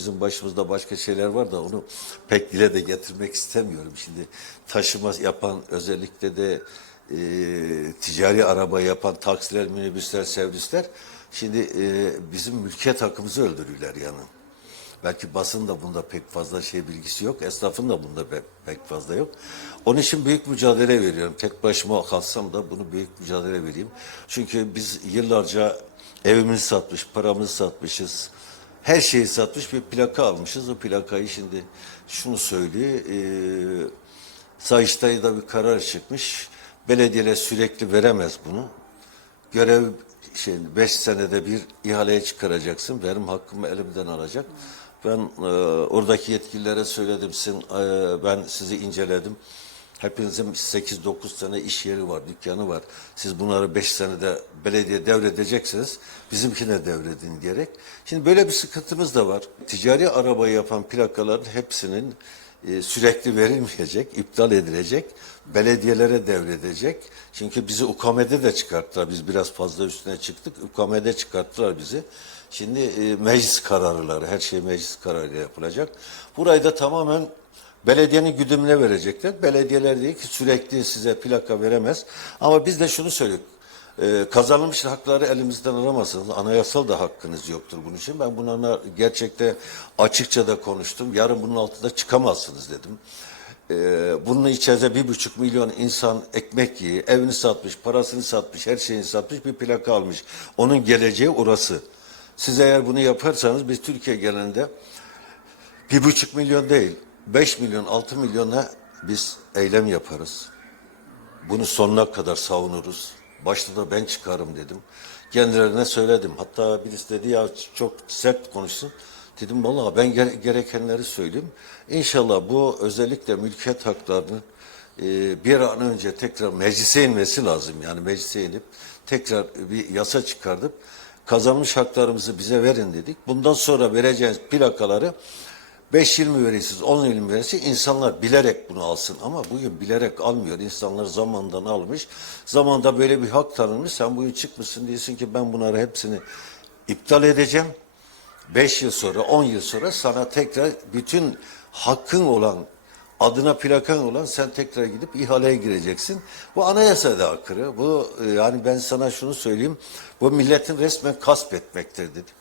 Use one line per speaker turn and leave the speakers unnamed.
bizim başımızda başka şeyler var da onu pek dile de getirmek istemiyorum. Şimdi taşıma yapan özellikle de e, ticari araba yapan taksiler, minibüsler, servisler şimdi e, bizim mülkiyet hakkımızı öldürürler yani. Belki basın da bunda pek fazla şey bilgisi yok. Esnafın da bunda pe- pek fazla yok. Onun için büyük mücadele veriyorum. Tek başıma kalsam da bunu büyük mücadele vereyim. Çünkü biz yıllarca evimizi satmış, paramızı satmışız. Her şeyi satmış bir plaka almışız. O plakayı şimdi şunu söylüyor. eee Sayıştay'da bir karar çıkmış. Belediyeler sürekli veremez bunu. Görev şey 5 senede bir ihaleye çıkaracaksın. Benim hakkımı elimden alacak. Ben e, oradaki yetkililere söyledim. Sizin, e, ben sizi inceledim. Hepinizin 8-9 tane iş yeri var, dükkanı var. Siz bunları 5 senede belediye devredeceksiniz. Bizimkine devredin diyerek. Şimdi böyle bir sıkıntımız da var. Ticari arabayı yapan plakaların hepsinin e, sürekli verilmeyecek, iptal edilecek, belediyelere devredecek. Çünkü bizi UKM'de de çıkarttılar. Biz biraz fazla üstüne çıktık. UKM'de çıkarttılar bizi. Şimdi e, meclis kararları, her şey meclis kararıyla yapılacak. Burayı da tamamen belediyenin güdümüne verecekler. Belediyeler diyor ki sürekli size plaka veremez. Ama biz de şunu söylüyoruz. Ee, kazanılmış hakları elimizden alamazsınız. Anayasal da hakkınız yoktur bunun için. Ben bunlarla gerçekte açıkça da konuştum. Yarın bunun altında çıkamazsınız dedim. Ee, bunun içerisinde bir buçuk milyon insan ekmek yiyor. Evini satmış, parasını satmış, her şeyini satmış bir plaka almış. Onun geleceği orası. Siz eğer bunu yaparsanız biz Türkiye genelinde bir buçuk milyon değil, beş milyon, altı milyona biz eylem yaparız. Bunu sonuna kadar savunuruz. Başta da ben çıkarım dedim. Kendilerine söyledim. Hatta birisi dedi ya çok sert konuşsun. Dedim vallahi ben gere- gerekenleri söyleyeyim. İnşallah bu özellikle mülkiyet haklarını e, bir an önce tekrar meclise inmesi lazım. Yani meclise inip tekrar bir yasa çıkardıp kazanmış haklarımızı bize verin dedik. Bundan sonra vereceğiniz plakaları 5 yıl mı verirsiniz, 10 yıl mı verirsiniz? İnsanlar bilerek bunu alsın ama bugün bilerek almıyor. İnsanlar zamandan almış. Zamanda böyle bir hak tanınmış. Sen bugün çıkmışsın diyorsun ki ben bunları hepsini iptal edeceğim. 5 yıl sonra, 10 yıl sonra sana tekrar bütün hakkın olan, adına plakan olan sen tekrar gidip ihaleye gireceksin. Bu anayasaya da aykırı. Bu e, yani ben sana şunu söyleyeyim. Bu milletin resmen kasp etmektir dedim.